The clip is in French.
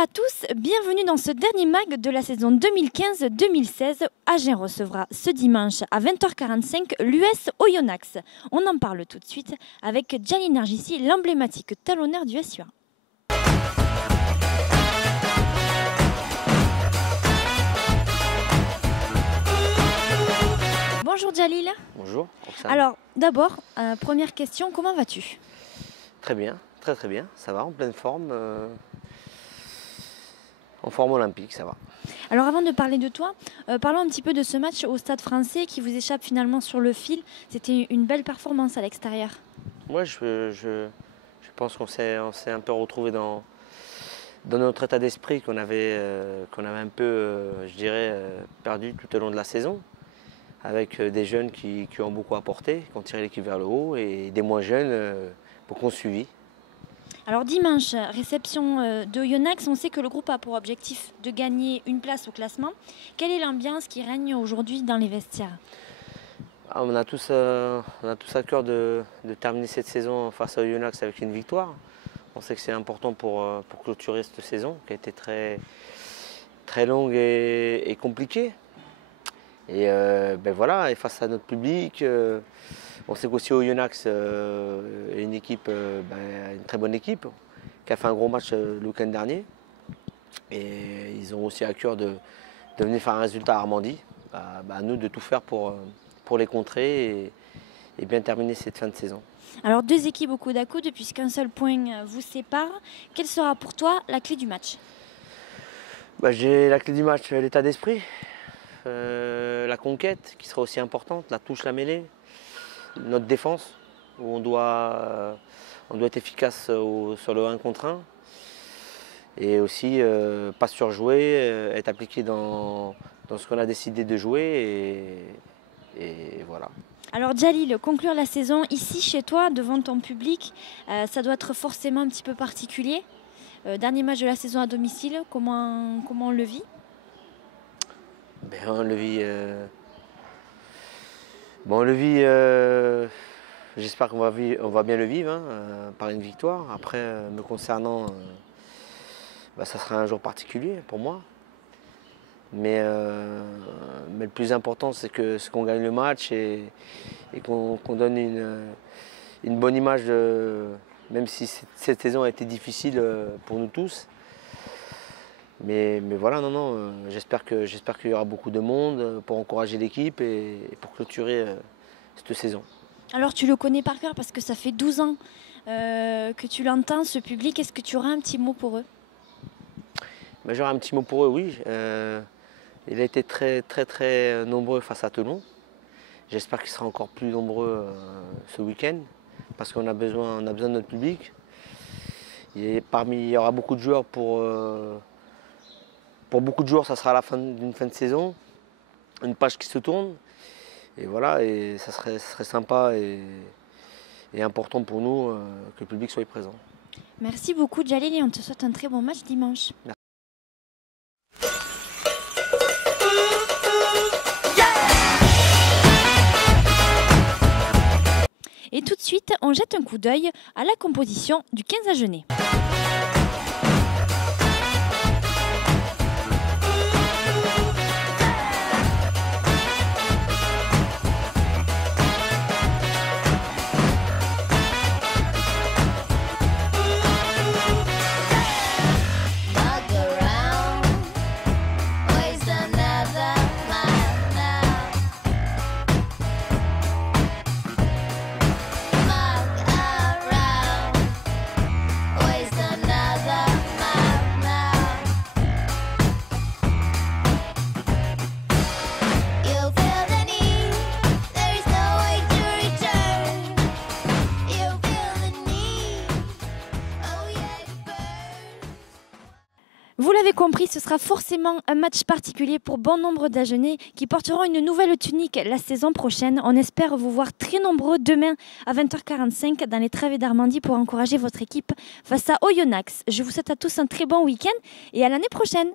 à tous, bienvenue dans ce dernier mag de la saison 2015-2016. Agen recevra ce dimanche à 20h45 l'US Oyonnax. On en parle tout de suite avec Djalil Nergissi, l'emblématique talonneur du SUA. Bonjour Djalil. Bonjour. Alors d'abord, première question, comment vas-tu? Très bien, très bien, ça va, en pleine forme, en forme olympique, ça va. Alors avant de parler de toi, parlons un petit peu de ce match au Stade Français qui vous échappe finalement sur le fil. C'était une belle performance à l'extérieur. Moi, je pense qu'on s'est un peu retrouvé dans notre état d'esprit qu'on avait un peu, je dirais, perdu tout au long de la saison, avec des jeunes qui ont beaucoup apporté, qui ont tiré l'équipe vers le haut, et des moins jeunes beaucoup ont suivi. Alors dimanche, réception de Oyonnax, on sait que le groupe a pour objectif de gagner une place au classement. Quelle est l'ambiance qui règne aujourd'hui dans les vestiaires? On a tous à cœur de terminer cette saison face à Oyonnax avec une victoire. On sait que c'est important pour clôturer cette saison qui a été très longue et compliquée. Et voilà, et face à notre public, on sait qu'aussi Oyonnax est une très bonne équipe, qui a fait un gros match le week-end dernier. Et ils ont aussi à cœur de venir faire un résultat à Armandie. À nous de tout faire pour les contrer et bien terminer cette fin de saison. Alors deux équipes au coude à coude, puisqu'un seul point vous sépare. Quelle sera pour toi la clé du match? J'ai la clé du match, l'état d'esprit. La conquête qui sera aussi importante, la touche, la mêlée, notre défense où on doit être efficace sur le 1 contre 1 et aussi pas surjouer, être appliqué dans ce qu'on a décidé de jouer et voilà. Alors Djalil, conclure la saison ici chez toi devant ton public, ça doit être forcément un petit peu particulier. Dernier match de la saison à domicile, comment on le vit? On le vit, j'espère qu'on va bien le vivre par une victoire. Après, me concernant, ça sera un jour particulier pour moi. Mais le plus important, c'est qu'on gagne le match et qu'on donne une bonne image, même si cette saison a été difficile pour nous tous. Mais voilà, j'espère qu'il y aura beaucoup de monde pour encourager l'équipe et pour clôturer cette saison. Alors tu le connais par cœur parce que ça fait 12 ans que tu l'entends, ce public. Est-ce que tu auras un petit mot pour eux? J'aurai un petit mot pour eux, oui. Il a été très nombreux face à Toulon. J'espère qu'il sera encore plus nombreux ce week-end parce qu'on a besoin de notre public. Il y aura beaucoup de joueurs pour beaucoup de joueurs, ça sera la fin d'une fin de saison, une page qui se tourne. Et voilà, et ça serait sympa et important pour nous que le public soit présent. Merci beaucoup Djalil et on te souhaite un très bon match dimanche. Merci. Et tout de suite, on jette un coup d'œil à la composition du 15 Agenais. Vous l'avez compris, ce sera forcément un match particulier pour bon nombre d'Agenais qui porteront une nouvelle tunique la saison prochaine. On espère vous voir très nombreux demain à 20h45 dans les travées d'Armandie pour encourager votre équipe face à Oyonnax. Je vous souhaite à tous un très bon week-end et à l'année prochaine.